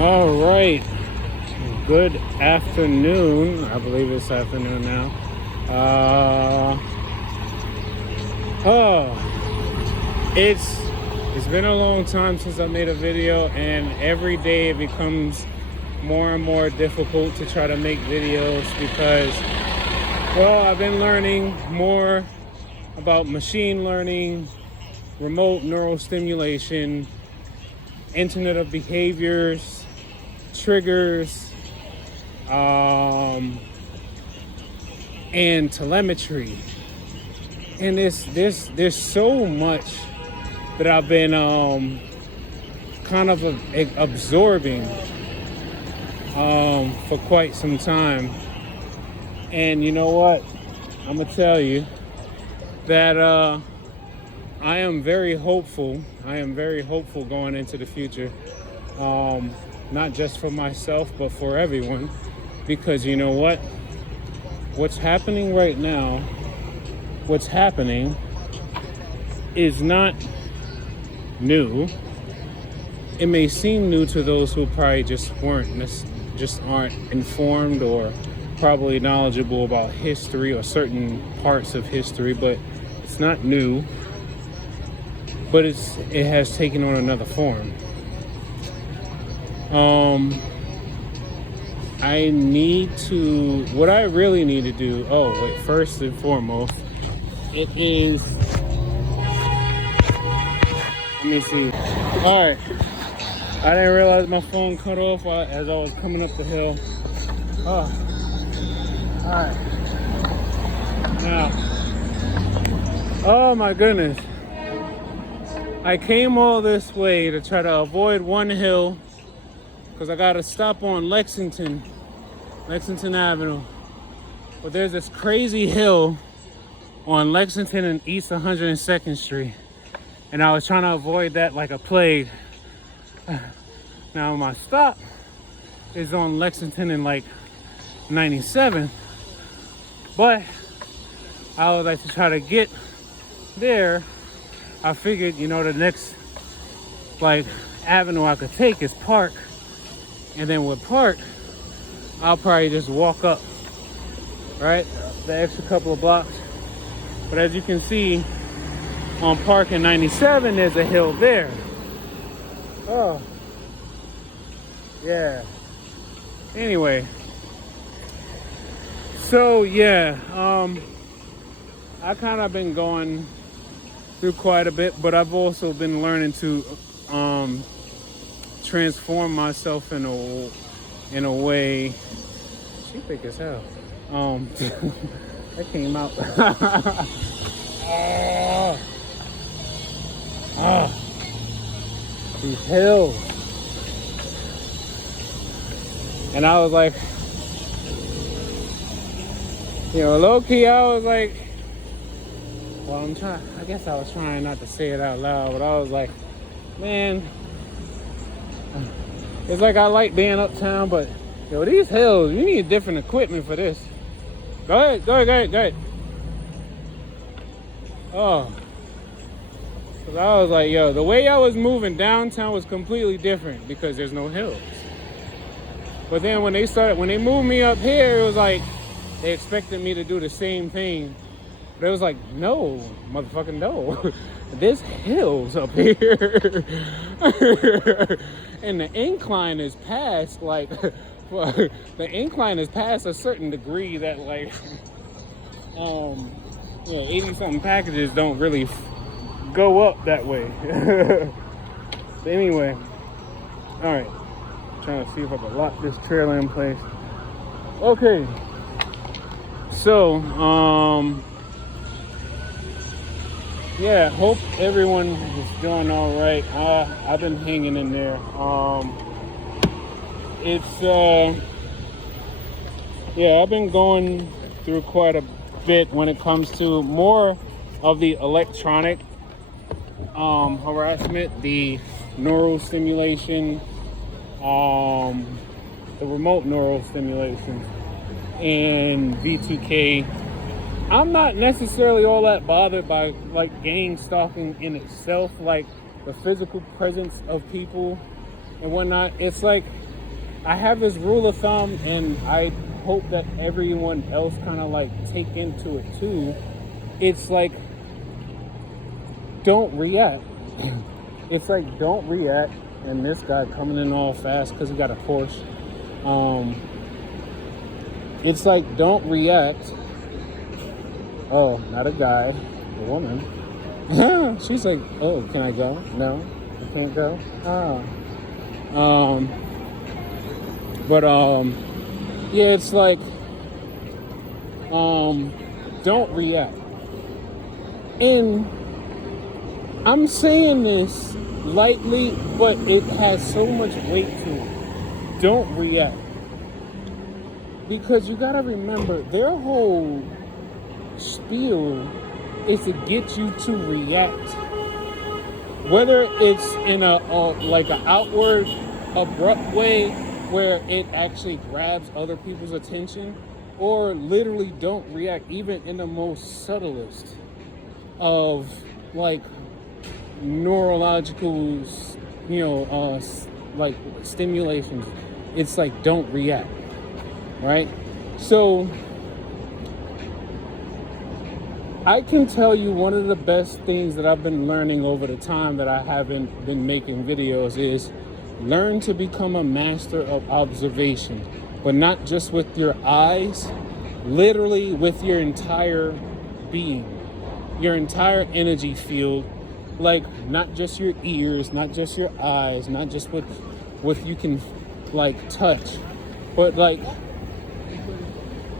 All right. Good afternoon. I believe it's afternoon now. It's been a long time since I made a video, and every day it becomes more and more difficult to try to make videos because, well, I've been learning more about machine learning, remote neural stimulation, Internet of Behaviors, triggers, and telemetry. And there's so much that I've been kind of absorbing for quite some time. And you know what? I'm gonna tell you that I am very hopeful. I am very hopeful going into the future. Not just for myself, but for everyone. Because you know what? What's happening right now, is not new. It may seem new to those who probably just aren't informed or probably knowledgeable about history or certain parts of history, but it's not new. But it has taken on another form. What I really need to do, first and foremost, it is, let me see. All right. I didn't realize my phone cut off as I was coming up the hill. Oh. All right. Now, oh my goodness. I came all this way to try to avoid one hill because I got to stop on Lexington Avenue. But there's this crazy hill on Lexington and East 102nd Street. And I was trying to avoid that like a plague. Now my stop is on Lexington and like 97. But I would like to try to get there. I figured, the next avenue I could take is Park. And then with Park, I'll probably just walk up, right? The extra couple of blocks. But as you can see, on Park and 97, there's a hill there. Oh, yeah. Anyway, so yeah, I kind of been going through quite a bit, but I've also been learning to transform myself in a way. She thick as hell. That came out. These hills. And I was like, low key, I was like, well, I guess I was trying not to say it out loud, but I was like, man, it's like I like being uptown, but these hills, you need different equipment for this. Go ahead. Oh. Cause I was like, the way I was moving downtown was completely different because there's no hills. But then when they moved me up here, it was like they expected me to do the same thing. But it was like, no, motherfucking no. There's hills up here. And the incline is past, the incline is past a certain degree that 80-something packages don't really go up that way. But anyway, all right. Trying to see if I can lock this trailer in place. Okay. So, yeah, hope everyone is doing all right. I've been hanging in there. I've been going through quite a bit when it comes to more of the electronic harassment, the neural stimulation, the remote neural stimulation, and V2K. I'm not necessarily all that bothered by gang stalking in itself, the physical presence of people and whatnot. It's I have this rule of thumb, and I hope that everyone else kind of like take into it too. It's like, don't react. It's like, don't react. And this guy coming in all fast because he got a Porsche. It's like, don't react. Oh, not a guy, a woman. She's like, oh, can I go? No, I can't go. But yeah, it's like, don't react. And I'm saying this lightly, but it has so much weight to it. Don't react. Because you gotta remember, their whole spiel is to get you to react. Whether it's in a like an outward, abrupt way where it actually grabs other people's attention, or literally don't react, even in the most subtlest of like neurological, like stimulations. It's like, don't react, right? So I can tell you one of the best things that I've been learning over the time that I haven't been making videos is learn to become a master of observation, but not just with your eyes, literally with your entire being, your entire energy field, like not just your ears, not just your eyes, not just what you can like touch, but like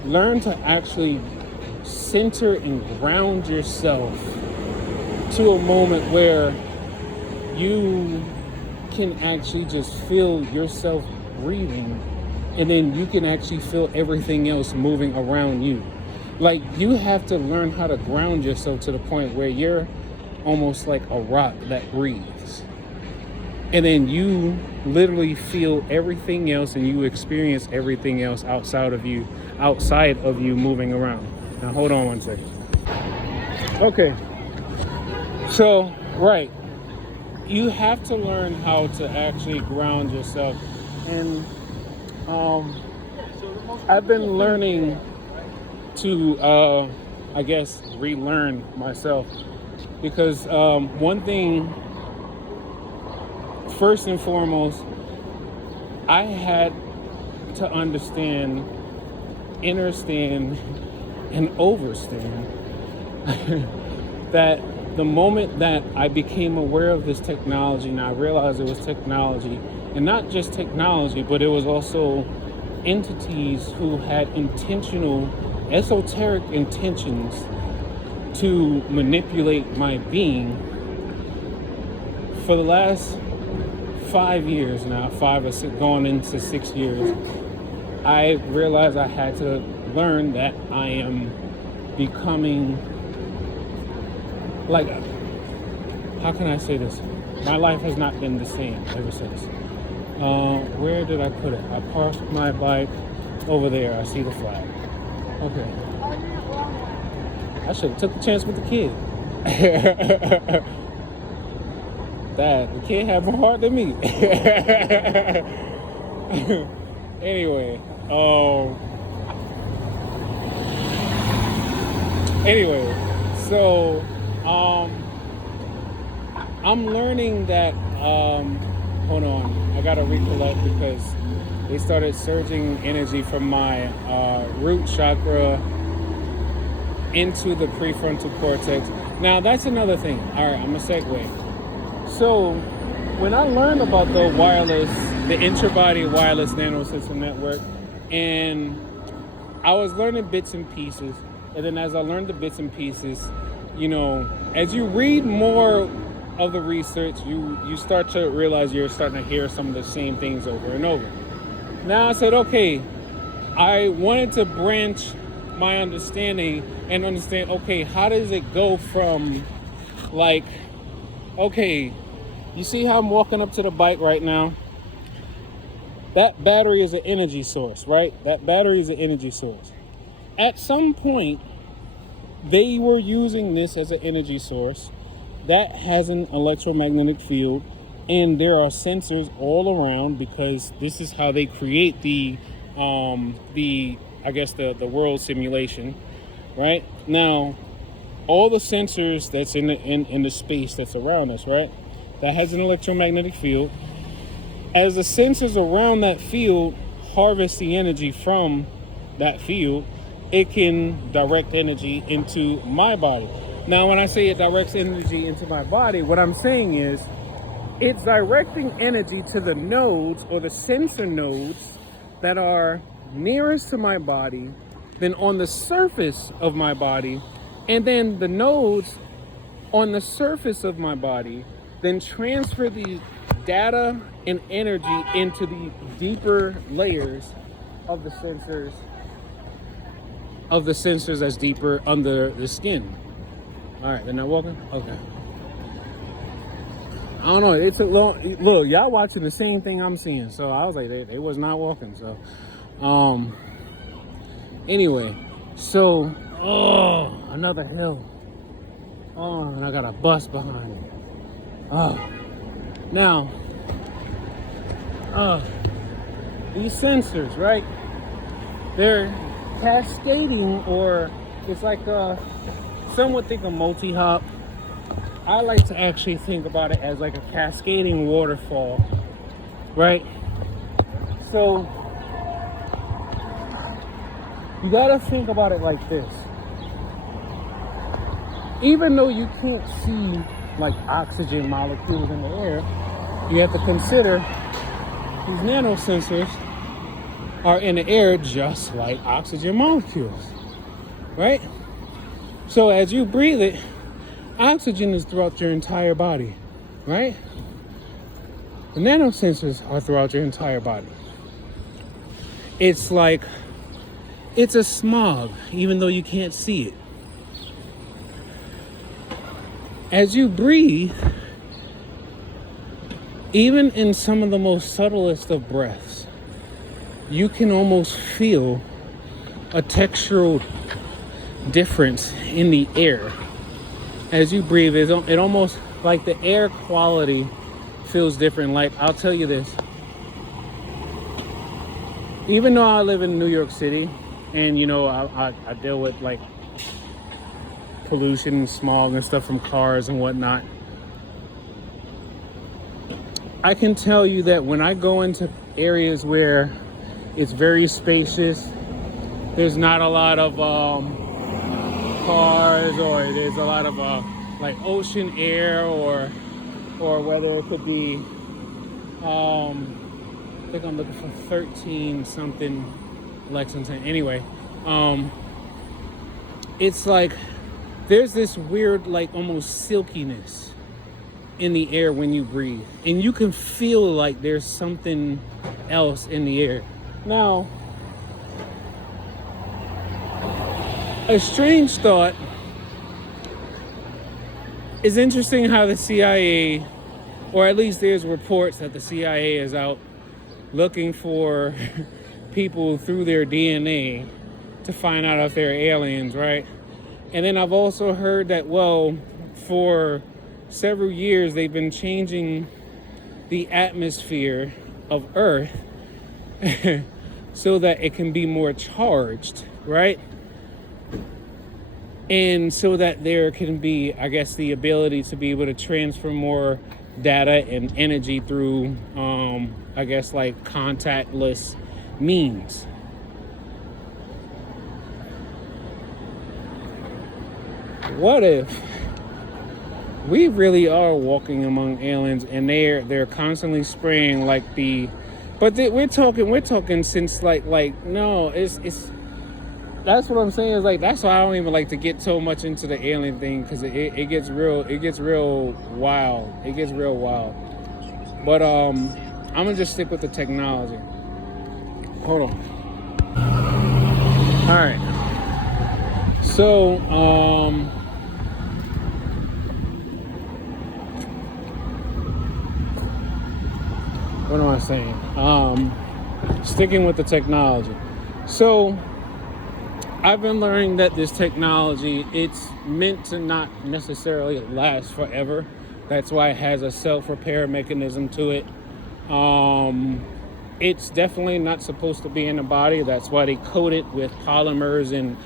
learn to actually center and ground yourself to a moment where you can actually just feel yourself breathing, and then you can actually feel everything else moving around you. Like, you have to learn how to ground yourself to the point where you're almost like a rock that breathes, and then you literally feel everything else and you experience everything else outside of you moving around. Now hold on one second. Okay, so right, you have to learn how to actually ground yourself. And I've been learning to I guess relearn myself, because one thing, first and foremost, I had to understand, understand and overstand that the moment that I became aware of this technology, and I realized it was technology, and not just technology, but it was also entities who had intentional, esoteric intentions to manipulate my being. For the last 5 years now, 5 or 6, going into 6 years, I realized I had to learn that I am becoming, like, how can I say this? My life has not been the same ever since. Where did I put it? I parked my bike over there. I see the flag. Okay. I should have took the chance with the kid. Dad, the kid had more heart than me. Anyway, so I'm learning that, hold on, I gotta recollect, because they started surging energy from my root chakra into the prefrontal cortex. Now that's another thing. All right, I'm a segue. So when I learned about the intrabody wireless nanosystem network, and I was learning bits and pieces, and then as I learned the bits and pieces, as you read more of the research, you start to realize you're starting to hear some of the same things over and over. Now I said, okay, I wanted to branch my understanding and understand, okay, how does it go from, like, okay, you see how I'm walking up to the bike right now? That battery is an energy source, right? That battery is an energy source. At some point, they were using this as an energy source that has an electromagnetic field, And there are sensors all around, because this is how they create the I guess the world simulation, right? Now, all the sensors that's in the space that's around us, right? That has an electromagnetic field. As the sensors around that field harvest the energy from that field, it can direct energy into my body. Now, when I say it directs energy into my body, what I'm saying is it's directing energy to the nodes, or the sensor nodes, that are nearest to my body, then on the surface of my body, and then the nodes on the surface of my body then transfer the data and energy into the deeper layers of the sensors that's deeper under the skin. All right, they're not walking? Okay. I don't know. It took long. Look, y'all watching the same thing I'm seeing. So I was like, they was not walking. So, anyway, so, another hill. Oh, and I got a bus behind me. Now, these sensors, right? They're cascading, or it's like some would think a multi-hop. I like to actually think about it as like a cascading waterfall, right? So you gotta think about it like this. Even though you can't see like oxygen molecules in the air, you have to consider these nanosensors are in the air just like oxygen molecules, right? So as you breathe it, oxygen is throughout your entire body, right? The nanosensors are throughout your entire body. It's like, it's a smog, even though you can't see it. As you breathe, even in some of the most subtlest of breaths, you can almost feel a textural difference in the air. As you breathe, it almost like the air quality feels different. Like, I'll tell you this. Even though I live in New York City, and you know, I deal with like pollution and smog and stuff from cars and whatnot, I can tell you that when I go into areas where it's very spacious, there's not a lot of cars, or there's a lot of like ocean air, or whether it could be I think I'm looking for 13 something Lexington. Anyway, it's like there's this weird, like almost silkiness in the air when you breathe, and you can feel like there's something else in the air. Now, a strange thought. It's interesting how the CIA, or at least there's reports that the CIA is out looking for people through their DNA to find out if they're aliens, right? And then I've also heard that, well, for several years they've been changing the atmosphere of Earth so that it can be more charged, right? And so that there can be, I guess, the ability to be able to transfer more data and energy through, I guess, like contactless means. What if we really are walking among aliens, and they're constantly spraying like we're talking since like no, it's that's what I'm saying, is like, that's why I don't even like to get so much into the alien thing, because it gets real wild. It gets real wild. But I'm gonna just stick with the technology. Hold on. All right. So what am I saying? Sticking with the technology. So I've been learning that this technology, it's meant to not necessarily last forever. That's why it has a self-repair mechanism to it. It's definitely not supposed to be in the body. That's why they coat it with polymers and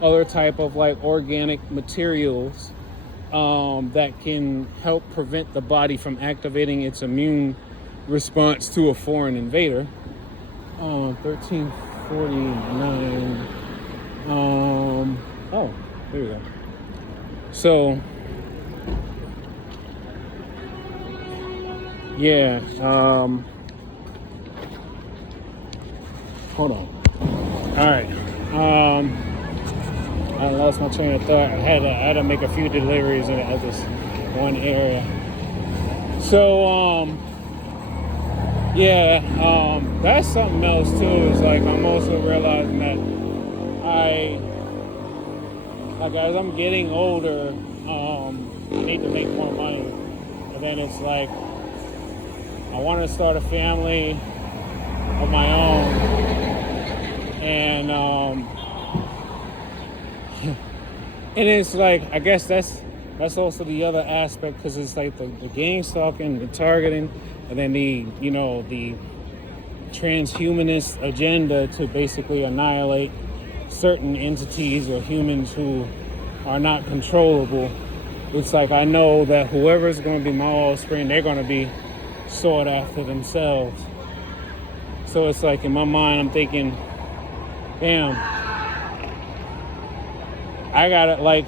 other type of like organic materials that can help prevent the body from activating its immune response to a foreign invader. 1349. Oh, there we go. So, yeah. Hold on. All right. I lost my train of thought. I had to make a few deliveries at this one area. So, that's something else too. Is like I'm also realizing that as I'm getting older, I need to make more money. And then it's like I want to start a family of my own, and and it's like I guess that's also the other aspect, because it's like the gang stalking, the targeting, and then the transhumanist agenda to basically annihilate certain entities or humans who are not controllable. It's like I know that whoever's going to be my offspring, they're going to be sought after themselves. So it's like in my mind, I'm thinking, damn, I gotta, like,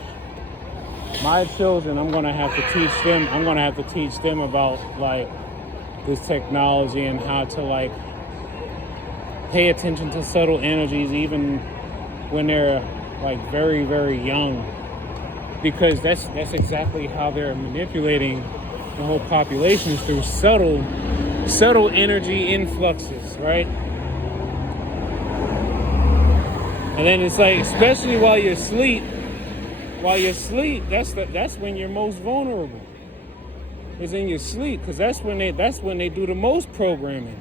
my children, I'm gonna have to teach them about like this technology and how to like pay attention to subtle energies even when they're like very, very young, because that's exactly how they're manipulating the whole population, is through subtle energy influxes, right? And then it's like, especially while you're asleep, that's when you're most vulnerable. Is in your sleep, because that's when they do the most programming.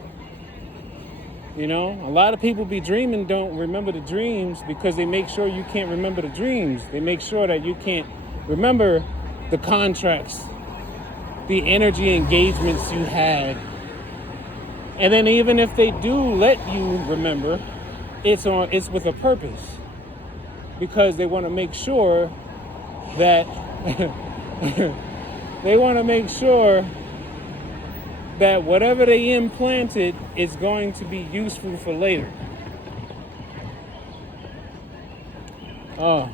You know, a lot of people be dreaming, don't remember the dreams, because they make sure you can't remember the dreams. They make sure that you can't remember the contracts, the energy engagements you had. And then even if they do let you remember, it's with a purpose, because they want to make sure that that whatever they implanted is going to be useful for later. I'm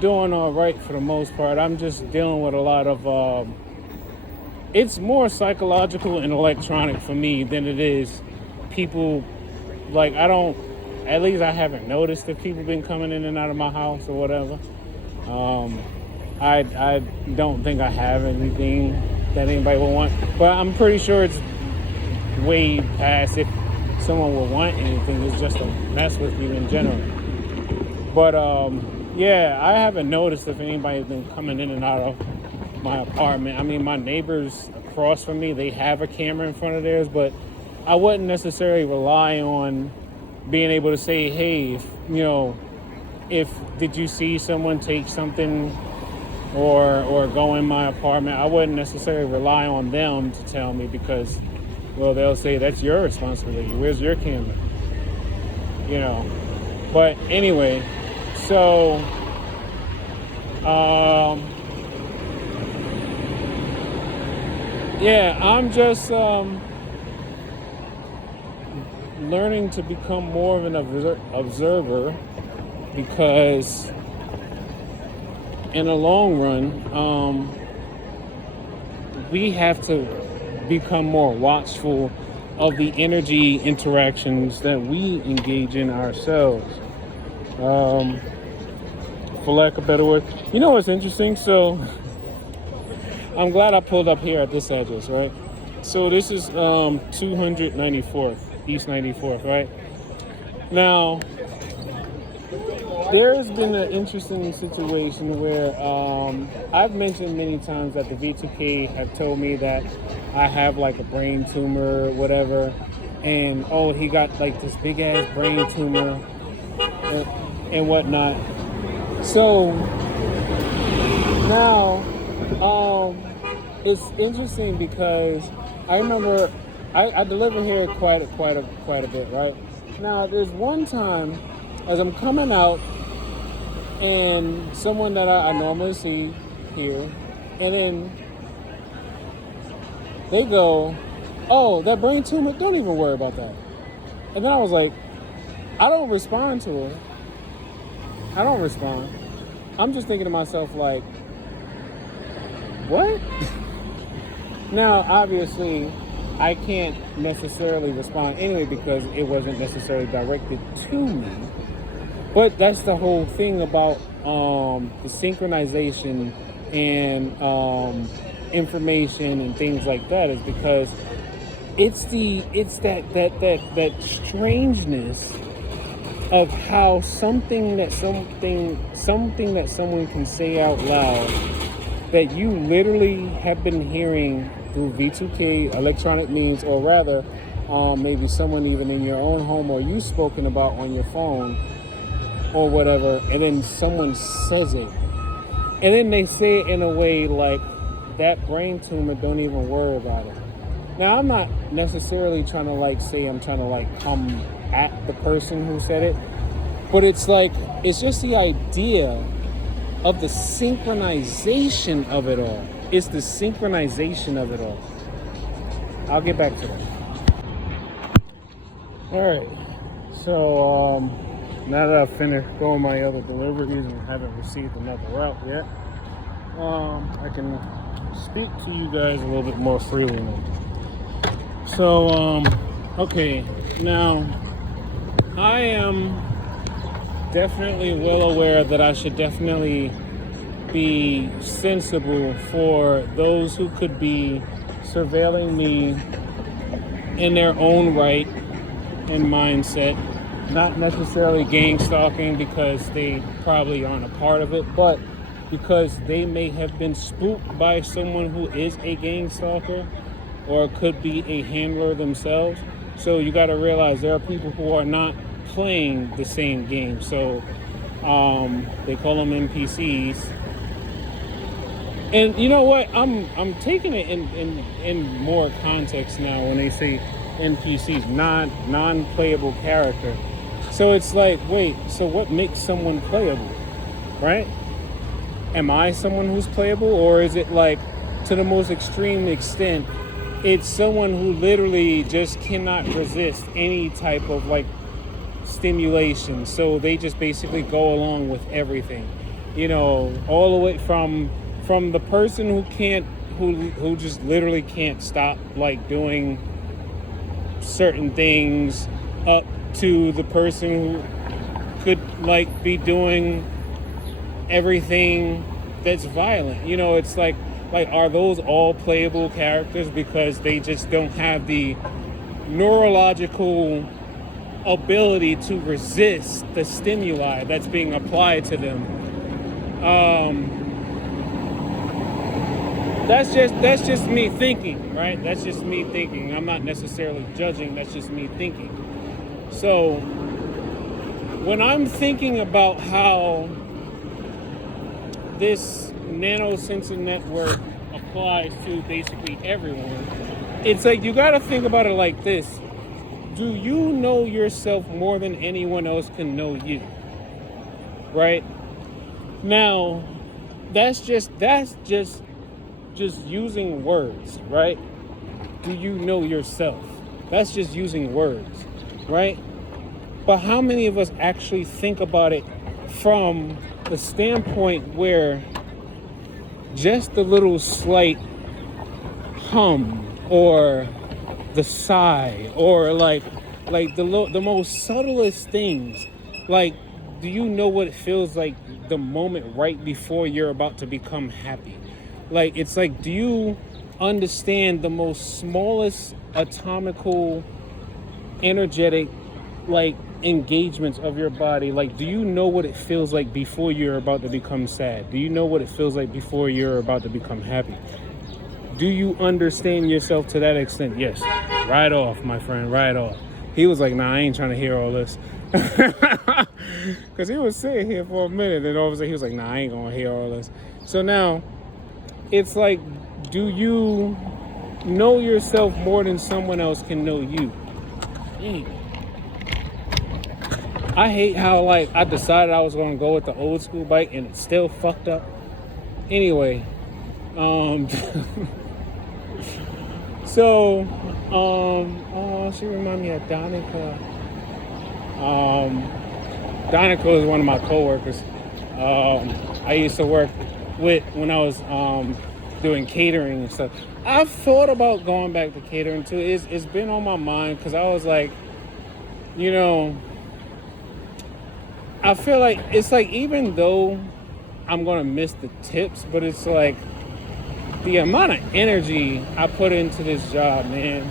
doing all right for the most part. I'm just dealing with a lot of it's more psychological and electronic for me than it is people. Like, at least I haven't noticed if people been coming in and out of my house or whatever. I don't think I have anything that anybody will want, but I'm pretty sure it's way past if someone will want anything. It's just to mess with you in general. But I haven't noticed if anybody's been coming in and out of my apartment. I mean, my neighbors across from me, they have a camera in front of theirs, but I wouldn't necessarily rely on being able to say, hey, if did you see someone take something or go in my apartment? I wouldn't necessarily rely on them to tell me, because, well, they'll say that's your responsibility. Where's your camera? But anyway, so I'm just learning to become more of an observer, because in the long run, we have to become more watchful of the energy interactions that we engage in ourselves. For lack of a better word. You know what's interesting? So I'm glad I pulled up here at this address, right? So this is 294th, East 94th, right? Now, there's been an interesting situation where I've mentioned many times that the V2K have told me that I have like a brain tumor or whatever, and he got like this big ass brain tumor and whatnot. So Now, it's interesting because I remember I deliver here quite a bit, right? Now, there's one time as I'm coming out and someone that I normally see here, and then they go, "Oh, that brain tumor, don't even worry about that." And then I was like, I don't respond to her. I don't respond. I'm just thinking to myself like, what? Now, obviously, I can't necessarily respond anyway because it wasn't necessarily directed to me. But that's the whole thing about the synchronization and information and things like that, is because it's that strangeness of how something that someone can say out loud that you literally have been hearing through V2K electronic means, or rather maybe someone even in your own home or you spoken about on your phone or whatever, and then someone says it, and then they say it in a way like, that brain tumor, don't even worry about it. Now, I'm not necessarily trying to I'm trying to come at the person who said it, but it's just the idea of the synchronization of it all. It's the synchronization of it all. I'll get back to that. All right. So now that I've finished going my other deliveries and haven't received another route yet, I can speak to you guys a little bit more freely now. So, okay, now I am definitely well aware that I should definitely be sensible for those who could be surveilling me in their own right and mindset. Not necessarily gang stalking because they probably aren't a part of it, but because they may have been spooked by someone who is a gang stalker or could be a handler themselves. So you got to realize there are people who are not playing the same game. So they call them NPCs. And you know what? I'm taking it in more context now when they say NPCs, non-playable character. So it's like, wait, so what makes someone playable, right? Am I someone who's playable, or is it to the most extreme extent, it's someone who literally just cannot resist any type of stimulation, so they just basically go along with everything, all the way from the person who just literally can't stop doing certain things, up to the person who could be doing everything that's violent. It's are those all playable characters because they just don't have the neurological ability to resist the stimuli that's being applied to them? That's just me thinking, right? That's just me thinking. I'm not necessarily judging. That's just me thinking. So when I'm thinking about how this nanosensor network applies to basically everyone, it's you got to think about it like this. Do you know yourself more than anyone else can know you? Right? Now, that's just using words, right? Do you know yourself? That's just using words, right? But how many of us actually think about it from the standpoint where just the little slight hum or the sigh or the most subtlest things, do you know what it feels like the moment right before you're about to become happy? Do you understand the most smallest atomical energetic engagements of your body? Do you know what it feels like before you're about to become sad? Do you know what it feels like before you're about to become happy? Do you understand yourself to that extent? Yes. Right off, my friend, right off. He was like, nah, I ain't trying to hear all this. Because he was sitting here for a minute, and all of a sudden he was like, nah, I ain't gonna hear all this. So now, it's like, do you know yourself more than someone else can know you? Dang. I hate how, like, I decided I was going to go with the old school bike and it's still fucked up. Anyway, so, oh, she reminded me of Donica. Donica is one of my coworkers. I used to work with when I was doing catering and stuff. I've thought about going back to catering too. It's been on my mind because I was like, you know, I feel like it's like, even though I'm gonna miss the tips, but it's like the amount of energy I put into this job, man.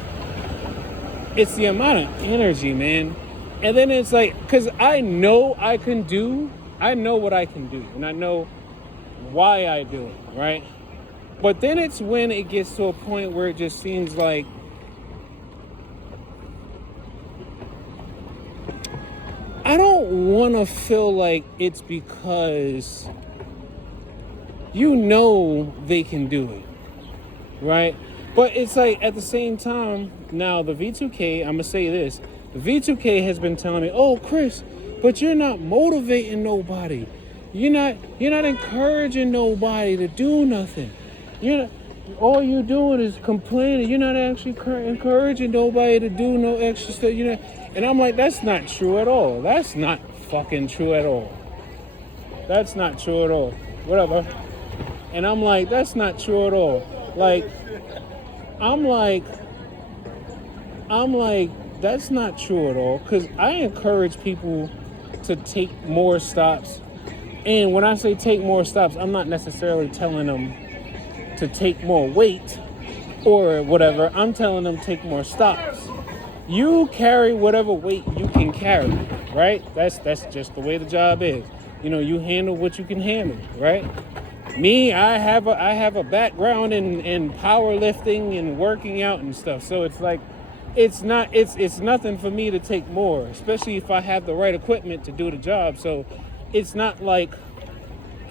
It's the amount of energy, man. And then it's like, because I know I know what I can do, and I know why I do it, right? But then it's when it gets to a point where it just seems like I don't want to feel like it's because you know they can do it, right? But it's like, at the same time, now the V2K, I'm going to say this, the V2K has been telling me, oh, Chris, but you're not motivating nobody. You're not encouraging nobody to do nothing. All you're doing is complaining. You're not actually encouraging nobody to do no extra stuff. And I'm like, that's not true at all. That's not fucking true at all. That's not true at all. Whatever. And I'm like, that's not true at all. I'm like, that's not true at all. Because I encourage people to take more stops. And when I say take more stops, I'm not necessarily telling them to take more weight or whatever. I'm telling them take more stops. You carry whatever weight you can carry, right? That's just the way the job is. You handle what you can handle, right? Me, I have a background in powerlifting and working out and stuff. So it's like, it's nothing for me to take more, especially if I have the right equipment to do the job. So it's not like,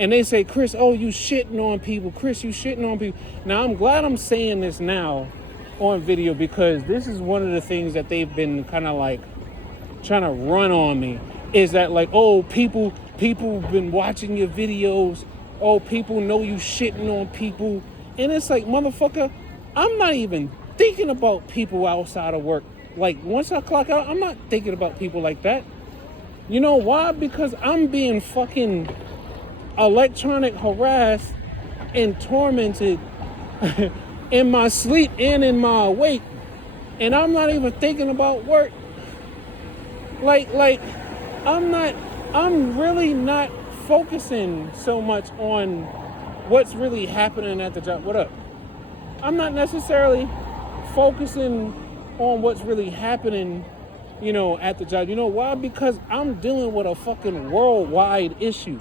and they say, Chris, oh, you shitting on people. Chris, you shitting on people. Now, I'm glad I'm saying this now on video, because this is one of the things that they've been kind of like trying to run on me, is that like, oh, people been watching your videos. Oh, people know you shitting on people. And it's like, motherfucker, I'm not even thinking about people outside of work. Like, once I clock out, I'm not thinking about people like that. You know why? Because I'm being fucking electronic harassed and tormented in my sleep and in my awake, and I'm not even thinking about work. Like I'm really not focusing so much on what's really happening at the job. What up? I'm not necessarily focusing on what's really happening, at the job. You know why? Because I'm dealing with a fucking worldwide issue.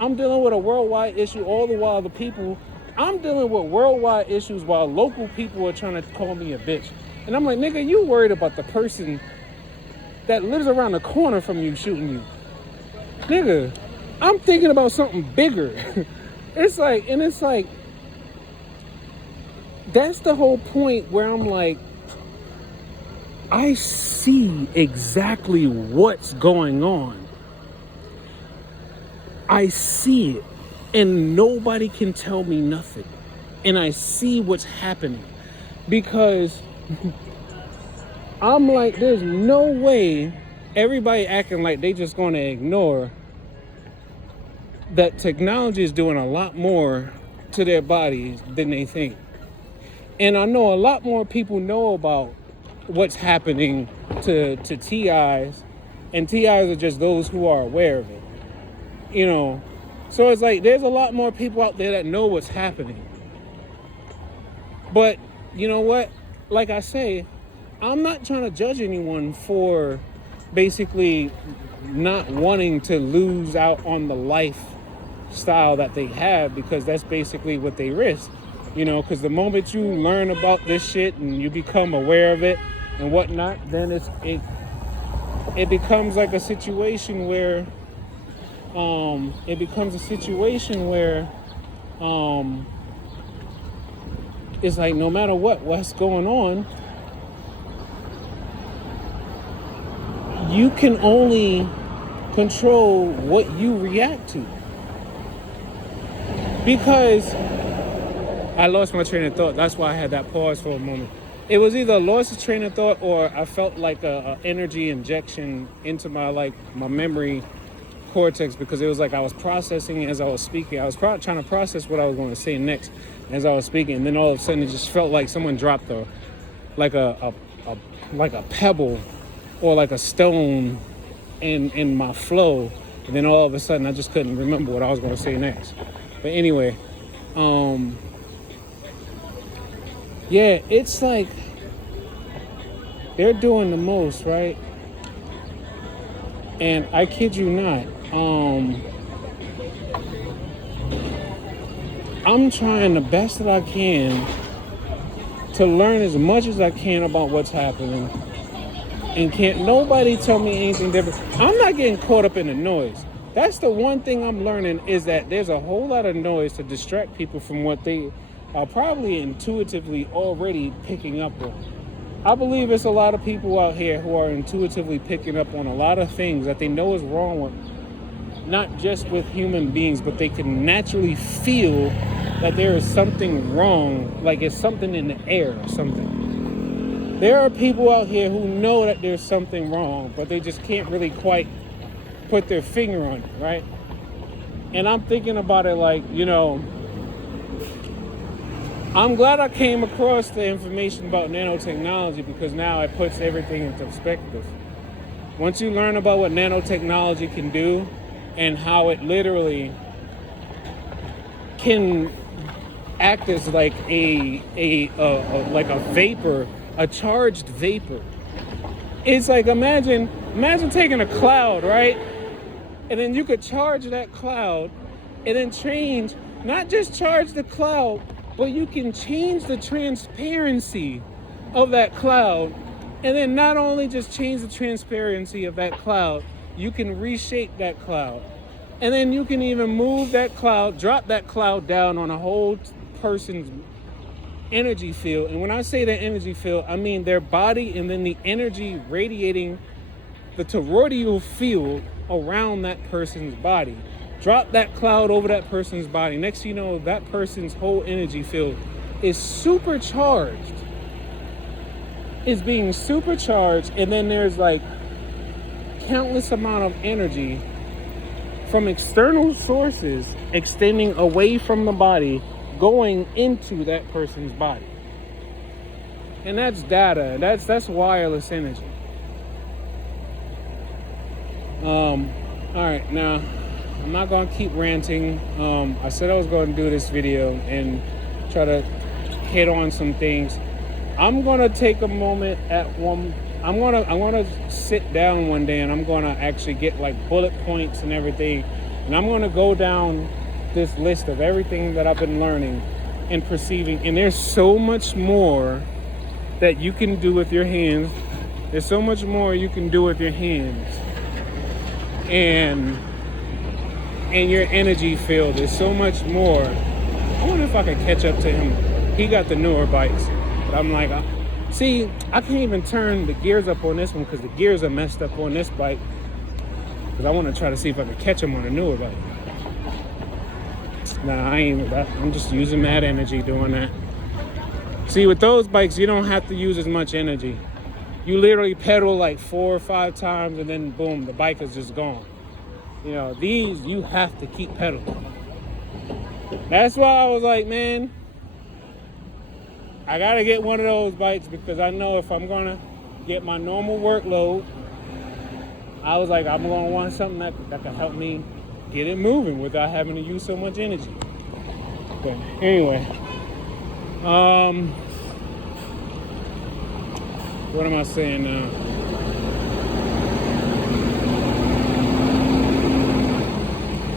I'm dealing with a worldwide issue all the while I'm dealing with worldwide issues while local people are trying to call me a bitch. And I'm like, nigga, you worried about the person that lives around the corner from you shooting you. Nigga, I'm thinking about something bigger. It's like, that's the whole point where I'm like, I see exactly what's going on. I see it. And nobody can tell me nothing. And I see what's happening. Because I'm like, there's no way everybody acting like they just going to ignore that technology is doing a lot more to their bodies than they think. And I know a lot more people know about what's happening to TIs. And TIs are just those who are aware of it. So it's like, there's a lot more people out there that know what's happening. But you know what? Like I say, I'm not trying to judge anyone for basically not wanting to lose out on the lifestyle that they have, because that's basically what they risk. Because the moment you learn about this shit and you become aware of it and whatnot, then it becomes like a situation where it's like no matter what's going on, you can only control what you react to. Because I lost my train of thought. That's why I had that pause for a moment. It was either a loss of train of thought or I felt like a energy injection into my memory cortex, because it was like I was processing as I was speaking. I was trying to process what I was going to say next as I was speaking, and then all of a sudden it just felt like someone dropped a pebble or like a stone in my flow, and then all of a sudden I just couldn't remember what I was going to say next. But anyway, yeah, it's like they're doing the most, right? And I kid you not, I'm trying the best that I can to learn as much as I can about what's happening. And can't nobody tell me anything different. I'm not getting caught up in the noise. That's the one thing I'm learning, is that there's a whole lot of noise to distract people from what they are probably intuitively already picking up on. I believe it's a lot of people out here who are intuitively picking up on a lot of things that they know is wrong with, not just with human beings, but they can naturally feel that there is something wrong, like it's something in the air or something. There are people out here who know that there's something wrong, but they just can't really quite put their finger on it, right? And I'm thinking about it like, I'm glad I came across the information about nanotechnology, because now it puts everything into perspective. Once you learn about what nanotechnology can do and how it literally can act as like a vapor, a charged vapor. It's like imagine taking a cloud, right? And then you could charge that cloud and then not just charge the cloud, but you can change the transparency of that cloud. And then not only just change the transparency of that cloud, you can reshape that cloud. And then you can even move that cloud, drop that cloud down on a whole person's energy field. And when I say the energy field, I mean their body and then the energy radiating the toroidal field around that person's body. Drop that cloud over that person's body. Next thing you know, that person's whole energy field is supercharged. It's being supercharged, and then there's like countless amount of energy from external sources extending away from the body, going into that person's body. And that's data. That's wireless energy. All right, now I'm not gonna keep ranting. I said I was going to do this video and try to hit on some things. I'm gonna take a moment I'm gonna sit down one day and I'm gonna actually get like bullet points and everything, and I'm gonna go down this list of everything that I've been learning and perceiving. And there's so much more that you can do with your hands. There's so much more you can do with your hands and your energy field. There's so much more. I wonder if I could catch up to him. He got the newer bikes, but I'm like, see, I can't even turn the gears up on this one because the gears are messed up on this bike, because I want to try to see if I can catch him on a newer bike. Nah, I ain't with that. I'm just using mad energy doing that. See, with those bikes, you don't have to use as much energy. You literally pedal like 4 or 5 times and then boom, the bike is just gone. These, you have to keep pedaling. That's why I was like, man, I gotta get one of those bikes, because I know if I'm gonna get my normal workload, I was like, I'm gonna want something that can help me get it moving without having to use so much energy. But anyway, what am I saying now?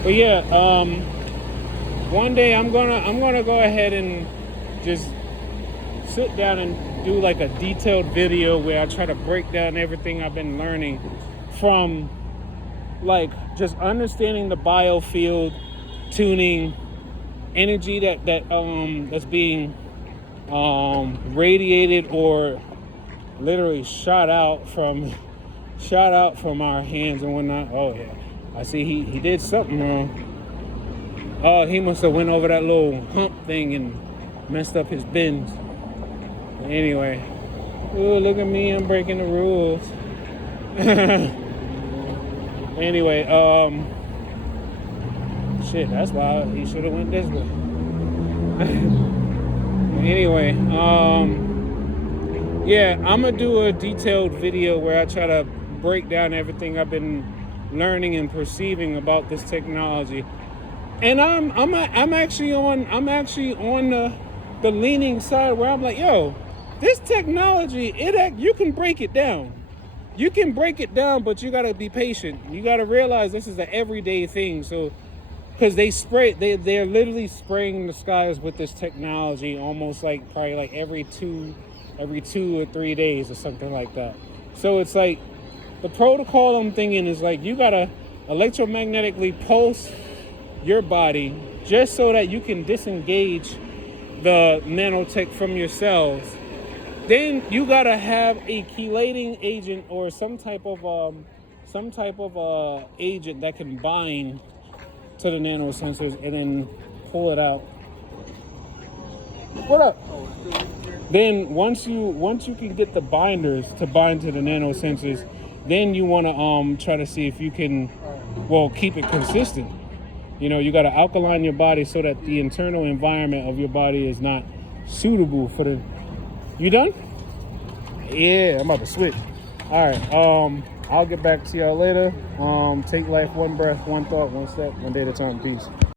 But yeah, one day I'm gonna go ahead and just sit down and do like a detailed video where I try to break down everything I've been learning, from like just understanding the biofield, tuning, energy that's being radiated or literally shot out from our hands and whatnot. Oh yeah, I see he did something wrong. Oh, he must have went over that little hump thing and messed up his bends. Anyway, oh, look at me, I'm breaking the rules. Anyway, shit, that's why he should have went this way. Anyway, yeah, I'm gonna do a detailed video where I try to break down everything I've been learning and perceiving about this technology. And I'm actually on the leaning side where I'm like, yo, this technology, you can break it down. You can break it down, but you gotta be patient. You gotta realize this is an everyday thing. So, because they're literally spraying the skies with this technology, almost like probably like every 2 or 3 days or something like that. So it's like the protocol I'm thinking is like you gotta electromagnetically pulse your body just so that you can disengage the nanotech from your cells. Then you gotta have a chelating agent or some type of agent that can bind to the nanosensors and then pull it out. What up? Then once you can get the binders to bind to the nanosensors, then you want to try to see if you can keep it consistent. You know, you got to alkaline your body so that the internal environment of your body is not suitable for the... You done? Yeah, I'm about to switch. All right, I'll get back to y'all later. Take life one breath, one thought, one step, one day at a time. Peace.